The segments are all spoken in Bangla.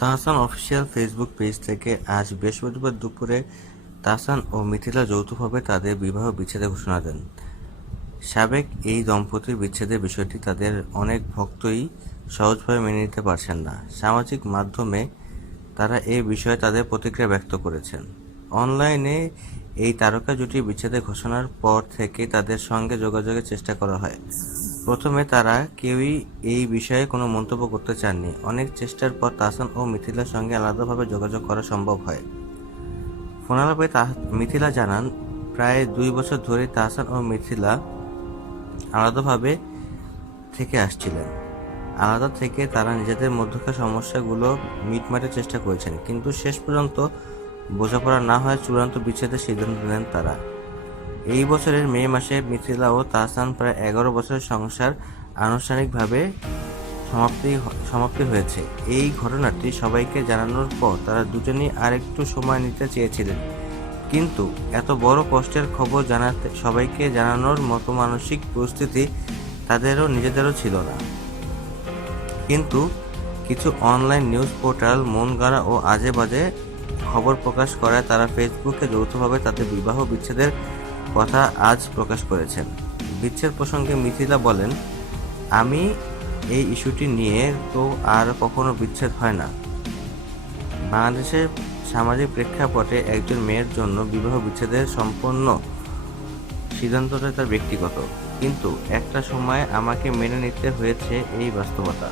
তাহসান অফিসিয়াল ফেসবুক পেজ থেকে আজ বৃহস্পতিবার দুপুরে তাহসান ও মিথিলা যৌথভাবে তাদের বিবাহ বিচ্ছেদের ঘোষণা দেন। সাবেক এই দম্পতির বিচ্ছেদের বিষয়টি তাদের অনেক ভক্তই সহজভাবে মেনে নিতে পারছেন না। সামাজিক মাধ্যমে তারা এই বিষয়ে তাদের প্রতিক্রিয়া ব্যক্ত করেছেন। অনলাইনে এই তারকা জুটি বিচ্ছেদের ঘোষণার পর থেকে তাদের সঙ্গে যোগাযোগের চেষ্টা করা হয়। প্রথমে তারা কেউই এই বিষয়ে কোনো মন্তব্য করতে চাননি। অনেক চেষ্টার পর তাহসান ও মিথিলার সঙ্গে আলাদাভাবে যোগাযোগ করা সম্ভব হয়। ফোনালাপে মিথিলা জানান, প্রায় দুই বছর ধরে তাহসান ও মিথিলা আলাদাভাবে থেকে আসছিলেন। আলাদা থেকে তারা নিজেদের মধ্যকার সমস্যাগুলো মিটমাটের চেষ্টা করেছেন, কিন্তু শেষ পর্যন্ত বোঝাপড়া না হয় চূড়ান্ত বিচ্ছেদের সিদ্ধান্ত নেন তারা। এই বছরের মে মাসে মিথিলা ও তাহসান প্রায় এগারো বছরের সংসার আনুষ্ঠানিকভাবে সমাপ্তি সমাপ্তি হয়েছে। এই ঘটনাটি সবাইকে জানানোর পর তারা দুজনেই আরেকটু সময় নিতে চেয়েছিলেন। কিন্তু এত বড় কষ্টের খবর জানাতে, সবাইকে জানানোর মতো মানসিক পরিস্থিতি তাদেরও নিজেদেরও ছিল না। কিন্তু কিছু অনলাইন নিউজ পোর্টাল মন গড়া ও আজে বাজে খবর প্রকাশ করায় তারা ফেসবুকে যৌথভাবে তাদের বিবাহ বিচ্ছেদের কথা আজ প্রকাশ করেছেন। বিচ্ছেদ প্রসঙ্গে মিথিলা বলেন, আমি এই ইস্যুটি নিয়ে তো আর কখনো বিচ্ছেদ হয় না। বাংলাদেশের সামাজিক প্রেক্ষাপটে একজন মেয়ের জন্য বিবাহ বিচ্ছেদের সম্পূর্ণ সিদ্ধান্তটা তার ব্যক্তিগত। কিন্তু একটা সময় আমাকে মেনে নিতে হয়েছে এই বাস্তবতা।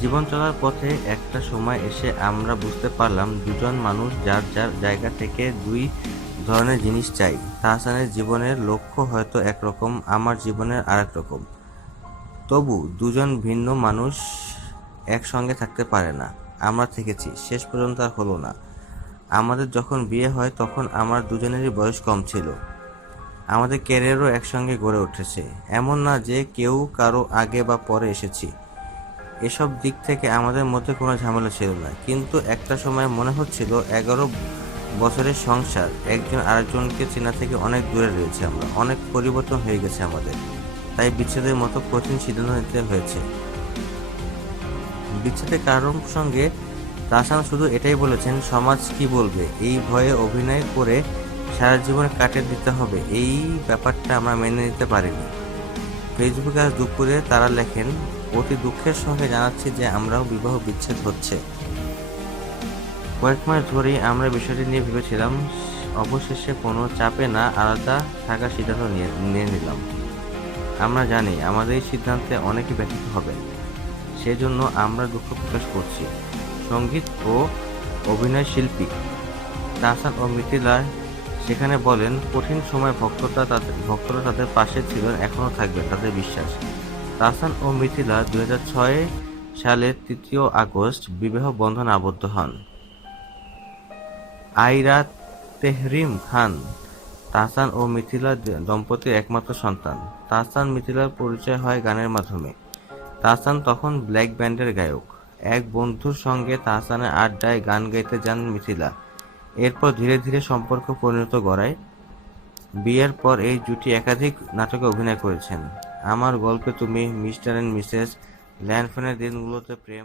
জীবন চলার পথে একটা সময় এসে আমরা বুঝতে পারলাম দুজন মানুষ যার যার জায়গা থেকে দুই ধরনের জিনিস চাই। তাহসানের জীবনের লক্ষ্য হয়তো একরকম, আমার জীবনের আরেক রকম। তবু দুজন ভিন্ন মানুষ একসঙ্গে থাকতে পারে না। আমরা থেকেছি, শেষ পর্যন্ত আর হলো না। আমাদের যখন বিয়ে হয়, তখন আমার দুজনেরই বয়স কম ছিল। আমাদের ক্যারিয়ারও একসঙ্গে গড়ে উঠেছে। এমন না যে কেউ কারও আগে বা পরে এসেছি। এসব দিক থেকে আমাদের মধ্যে কোনো ঝামেলা ছিল না। কিন্তু একটা সময় মনে হচ্ছিল, এগারো বছরের সংসার, একজন আরেকজনকে চেনা থেকে অনেক দূরে রয়েছে আমরা, অনেক পরিবর্তন হয়ে গেছে আমাদের। তাই বিচ্ছেদের মতো কঠিন সিদ্ধান্ত নিতে হয়েছে। বিচ্ছেদের কারণ সঙ্গে তাসান শুধু এটাই বলেছেন, সমাজ কি বলবে? এই ভয়ে অভিনয় করে সারা জীবন কাটিয়ে দিতে হবে। এই ব্যাপারটা আমরা মেনে নিতে পারিনি। ফেসবুকে আজ দুপুরে তারা লেখেন, অতি দুঃখের সঙ্গে জানাচ্ছি যে আমরাও বিবাহ বিচ্ছেদ হচ্ছে। কয়েক মাস ধরেই আমরা বিষয়টি নিয়ে ভেবেছিলাম, অবশেষে কোনো চাপে না আলাদা থাকার সিদ্ধান্ত নিয়ে নিয়ে নিলাম। আমরা জানি আমাদের এই সিদ্ধান্তে অনেকে ব্যথিত হবে সেজন্য আমরা দুঃখ প্রকাশ করছি। সংগীত ও অভিনয় শিল্পী তাসান ও মিথিলা সেখানে বলেন, কঠিন সময় ভক্তরা তাদের ভক্তরা তাদের পাশে ছিলেন এখনও থাকবে তাদের বিশ্বাস। তাসান ও মিথিলা দু সালের তৃতীয় আগস্ট বিবাহ বন্ধন আবদ্ধ হন। আইরা তেহরিম খান তাহসান ও মিথিলা দম্পতির একমাত্র সন্তান। তাহসান মিথিলার পরিচয় হয় গানের মাধ্যমে। তাহসান তখন ব্ল্যাক ব্যান্ডের গায়ক। এক বন্ধুর সঙ্গে তাহসানের আড্ডায় গান গাইতে যান মিথিলা। এরপর ধীরে ধীরে সম্পর্ক পরিণত গড়ায়। বিয়ের পর এই জুটি একাধিক নাটকে অভিনয় করেছেন। আমার গল্পে তুমি মিস্টার অ্যান্ড মিসেস ল্যান্ডফোনের দিনগুলোতে প্রেম